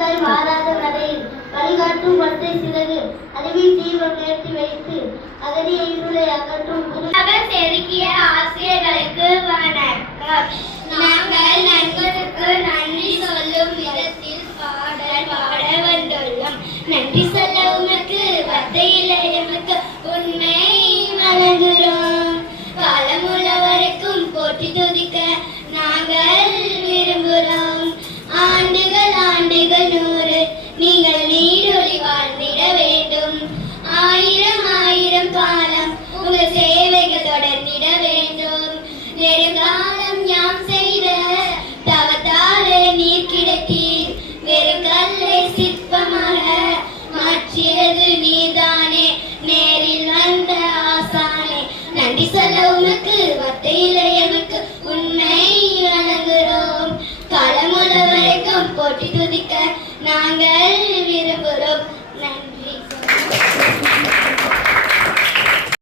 வழிவந்தாய் மாறாத நடையில் வழிகாட்டும் பட்டை சிறகு அறிவில் தீபம் ஏற்றி வைத்து அகதிய இருளை அகற்றும் செருக்கிய ஆசிரியர்களுக்கு வணக்கம். நாங்கள் நண்பருக்கு நன்றி சொல்லும் விதத்தில் பாடல் பாட வந்துள்ளோம். நன்றி சொல்ல உமக்கு வத்தையில்லை எமக்கு உண்மை வழங்குகிறோம். காலமுள்ள வரைக்கும் போற்றி துதிக்க நாங்கள் விரும்புகிறோம். ஆண்டுகள் ஆண்டுகள் 100 நீங்கள் நீடொழி வாழ்ந்திட வேண்டும். 1000 காலம் உங்கள் சேவைகள் தொடர்ந்திட வேண்டும். நெடுங்காலம் யாம் செய்த தவத்தாலே நீர் கிடைத்தீர். வெறும் கல்லை சிற்பமாக மாற்றியது நீர்தானே, நேரில் வந்த ஆசானே. நன்றி சொல்ல உமக்கு வத்தையில்லை எமக்கு உண்மை வழங்குகிறோம். காலமுள்ள வரைக்கும் போற்றி துதிக்க நாங்கள் விரும்புகிறோம். நன்றி.